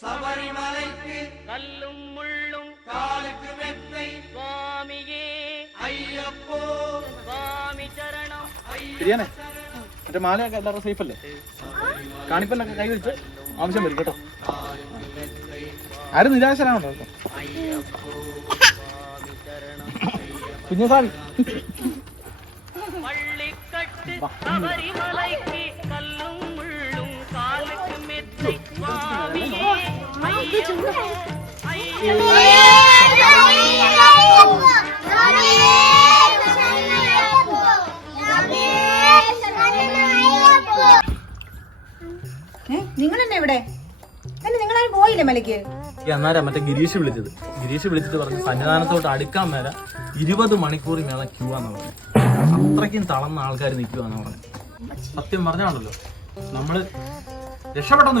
ശബരിമലയ്ക്ക് കല്ലും മുള്ളും കാലുക്ക് മെത്തൈ സ്വാമിയേ അയ്യപ്പോ സ്വാമി ചരണം. ശരിയാണേ. മറ്റേ മാലയൊക്കെ എല്ലാവരും സേഫ് അല്ലേ? കാണിപ്പന്നൊക്കെ കൈ വെച്ച് ആവശ്യം വരും കേട്ടോ. ആരും നിരാശനാണോ കേട്ടോ. കുഞ്ഞസ്വാമി പള്ളിക്കട്ട് ശബരിമലയ്ക്ക് കല്ലും മുള്ളും കാലുക്ക് മെത്തൈ സ്വാമിയേ അയ്യപ്പോ നിങ്ങൾ തന്നെ ഇവിടെ നിങ്ങളാരും പോയില്ലേ മലയ്ക്ക്? അന്നേരം മറ്റേ ഗിരീഷ് വിളിച്ചിട്ട് പറഞ്ഞു സന്നിധാനത്തോട്ട് അടുക്കാൻ മേല 20 മണിക്കൂർ മേള ക്യൂ ആന്ന് പറഞ്ഞു. അത്രയ്ക്കും തളർന്ന ആൾക്കാർ നിൽക്കുവാന്ന് പറഞ്ഞു. സത്യം പറഞ്ഞാണല്ലോ നമ്മള് രക്ഷപ്പെട്ടെന്ന്